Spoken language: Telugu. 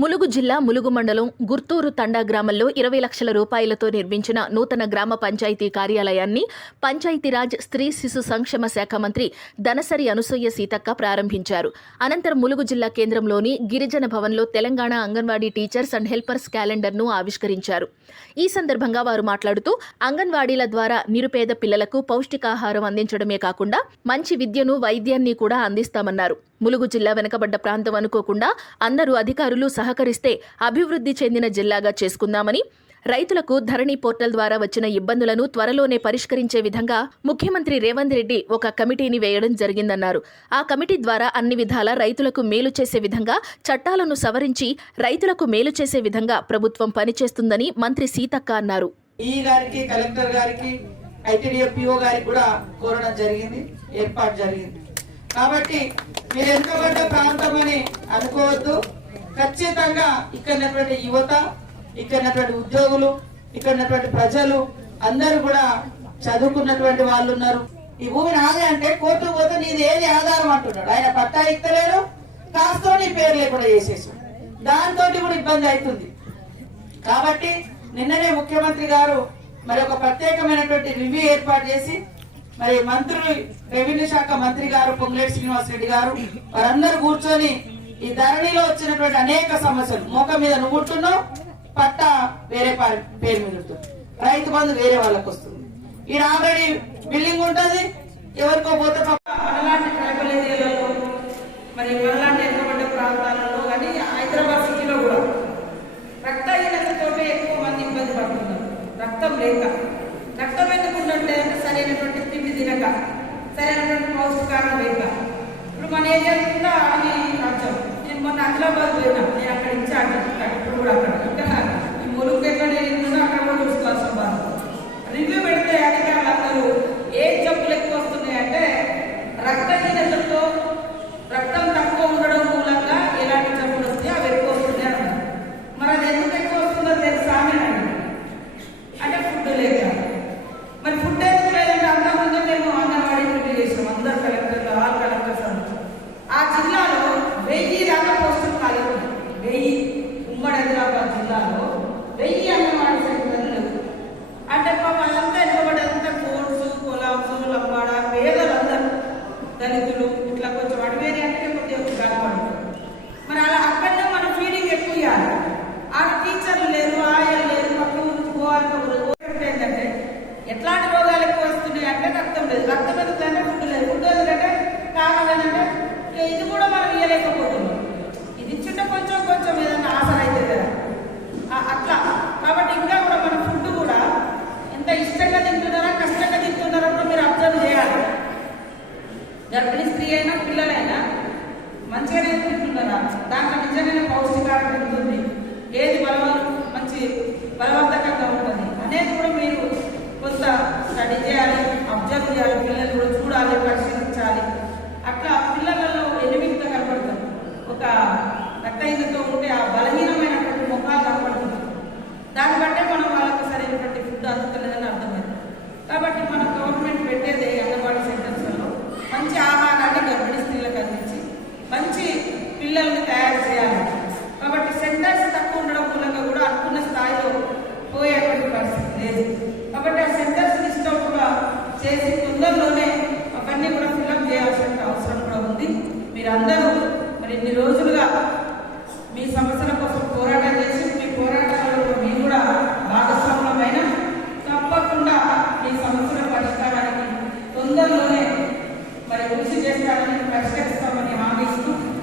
ములుగు జిల్లా ములుగు మండలం గుర్తూరు తండా గ్రామంలో 20 లక్షల రూపాయలతో నిర్మించిన నూతన గ్రామ పంచాయతీ కార్యాలయాన్ని పంచాయతీరాజ్ స్త్రీ శిశు సంక్షేమ శాఖ మంత్రి దనసరి అనసూయ సీతక్క ప్రారంభించారు. అనంతరం ములుగు జిల్లా కేంద్రంలోని గిరిజన భవన్లో Telangana anganwadi teachers and helpers క్యాలెండర్ను ఆవిష్కరించారు. ఈ సందర్భంగా వారు మాట్లాడుతూ అంగన్వాడీల ద్వారా నిరుపేద పిల్లలకు పౌష్టికాహారం అందించడమే కాకుండా మంచి విద్యను వైద్యాన్ని కూడా అందిస్తామన్నారు. ములుగు జిల్లా వెనుకబడ్డ ప్రాంతం అనుకోకుండా అందరూ అధికారులు సహకరిస్తే అభివృద్ధి చెందిన జిల్లాగా చేసుకుందామని, రైతులకు ధరణి పోర్టల్ ద్వారా వచ్చిన ఇబ్బందులను త్వరలోనే పరిష్కరించే విధంగా ముఖ్యమంత్రి రేవంత్ రెడ్డి ఒక కమిటీని వేయడం జరిగిందన్నారు. ఆ కమిటీ ద్వారా అన్ని విధాల రైతులకు మేలు చేసే విధంగా చట్టాలను సవరించి రైతులకు మేలు చేసే విధంగా ప్రభుత్వం పనిచేస్తుందని మంత్రి సీతక్క అన్నారు. ఈ గారికి, కలెక్టర్ గారికి, ఐటీడీఎఫ్ పిఓ గారికి కూడా కోరడం జరిగింది, ఏర్పాటు జరిగింది. కాబట్టి మీరు వెనుకబడ్డ ప్రాంతం అని అనుకోవద్దు. ఖచ్చితంగా ఇక్కడ యువత, ఇక్కడ ఉద్యోగులు, ఇక్కడ ప్రజలు అందరూ కూడా చదువుకున్నటువంటి వాళ్ళు ఉన్నారు. ఈ భూమి నాదే అంటే కోర్టు పోతే నీది ఏది ఆధారం అంటున్నాడు. ఆయన పట్టా ఇస్తలేరు, కాస్తో నీ పేరు లేకుండా చేసేసి దాంతో కూడా ఇబ్బంది అవుతుంది. కాబట్టి నిన్ననే ముఖ్యమంత్రి గారు మరి ఒక ప్రత్యేకమైనటువంటి రివ్యూ ఏర్పాటు చేసి మరి మంత్రులు, రెవెన్యూ శాఖ మంత్రి గారు పొంగులేటి శ్రీనివాస్ రెడ్డి గారు వారందరూ కూర్చొని ఈ ధరణిలో వచ్చినటువంటి అనేక సమస్యలు, మోక మీద నువ్వు ఉంటున్నావు, పట్టా వేరే పేరు మీద ఉంటుంది, రైతు బంధు వేరే వాళ్ళకి వస్తుంది, ఈ ఆల్రెడీ బిల్డింగ్ ఉంటుంది, ఎవరికో పోతే మనలాంటి ట్రైబల్ ఏరియాలలో మరి మనలాంటి ఎక్కబడ్డ ప్రాంతాలలో కానీ హైదరాబాద్ సిటీలో కూడా రక్తహీనతతో ఎక్కువ మంది ఇబ్బంది పడుతున్నారు. రక్తం లేక, రక్తం ఎందుకు ఉన్నట్టే సరైనటువంటి తిండి తినక, సరైనటువంటి పౌష్టికారం లేక. ఇప్పుడు మన ఏరియాలో కూడా అవి రాజ్యం. నేను మొన్న ఆదిలాబాద్ పోయినా, నేను అక్కడ ఇన్ఛార్జ్, ఇప్పుడు కూడా అక్కడ ఇంకా ఈ ములుగు ఎక్కడ ఉందో అక్కడ కూడా చూసుకోవాల్సిన బాధ. రివ్యూ పెడితే అధికారులు అందరూ ఏ జబ్బులు ఎక్కువ వస్తున్నాయంటే రక్తహీనతతో, రక్తం తక్కువ ఉండడం మూలంగా ఎలాంటి జబ్బులు వస్తాయి అవి ఎక్కువ వస్తున్నాయి అన్నారు. మరి అది ఎందుకు ఎక్కువ వస్తుందో తెలుసా అంటే ఫుడ్ లేక. మరి ఫుడ్ ఎందుకు లేదంటే అంతకుముందు మేము అంగన్వాడీ డ్యూటీ చేసాం, అందరు కలెక్టర్లు, ఆల్ కలెక్టర్స్ అందరూ. ఆ జిల్లాలో 1000 దాకా పోస్టులు ఖాళీ ఉన్నాయి. 1000 ఉమ్మడి హైదరాబాద్ జిల్లాలో 1000 అంగన్వాడీ సెంటర్లు లేవు. అంటే అదంతా ఎన్నబడంతా కోర్సు, కొలాంసు, లంబాడ, పేదలందరూ, దళితులు, ఇట్లా కొంచెం అడివేది అంటే కొద్దిగా గడపడుతుంది. మరి అలా అక్కడనే మనం ఫీడింగ్ ఎక్కువ ఇవ్వాలి. ఆ టీచర్లు లేరు, ఆయలు లేరు, పక్కన పోవాలి. ఏంటంటే ఎట్లాంటి రోగాలు ఎక్కువ వస్తున్నాయి అంటే రక్తం లేదు, రక్తం ఎందుకంటే ఫుడ్ లేదు, ఫుడ్ ఎందుకంటే కారణం ఏంటంటే ఇది కూడా మనం ఇవ్వలేకపోతున్నాం. ఇది ఇచ్చుంటే కొంచెం కొంచెం ఏదైనా ఆసర అయితే కదా అట్లా. కాబట్టి ఇంకా కూడా మన ఫుడ్ కూడా ఎంత ఇష్టంగా తింటున్నారా, కష్టంగా తింటున్నారా కూడా మీరు అబ్జర్వ్ చేయాలి. గర్భిణీ స్త్రీ అయినా పిల్లలైనా మంచిగానే తింటున్నారా, దాంట్లో నిజంగానే పౌష్టికారం ఉంటుంది, ఏది మంచి బలవంతకంగా ఉంటుంది అనేది కూడా మీరు కొంత స్టడీ చేయాలి, అబ్జర్వ్ చేయాలి, పిల్లలు కూడా చూడాలి, పరిశీలించాలి. అట్లా పిల్లలలో ఎనిమిదిగా కనపడుతుంది. ఒక రక్తహీనతో ఉంటే ఆ బలహీనమైనటువంటి ముఖాలు కనపడుతుంది. దాన్ని బట్టే మనం వాళ్ళకు సరైనటువంటి ఫుడ్ అందుతలేదని అర్థమైంది. కాబట్టి మన గవర్నమెంట్ పెట్టేది అంగన్వాడీ సెంటర్స్లో మంచి ఆహారాన్ని గర్భిణీ స్త్రీలకు అందించి మంచి పిల్లల్ని తయారు చేయాలి. కాబట్టి సెంటర్స్ తక్కువ ఉండడం మూలంగా కూడా అనుకున్న స్థాయిలో పోయేటువంటి పరిస్థితి లేదు. కాబట్టి ఆ సెంటర్స్ లిస్ట్ కూడా చేసి తొందరలోనే అవన్నీ కూడా ఫిల్అప్ చేయాల్సిన అవసరం కూడా ఉంది. మీరందరూ మరి ఇన్ని రోజులుగా మీ సమస్యల కోసం పోరాటం చేసి మీ పోరాటాలలో మేము కూడా భాగస్వామ్యమైన తప్పకుండా మీ సమస్యల పరిష్కారానికి తొందరలోనే మరి కృషి చేస్తారని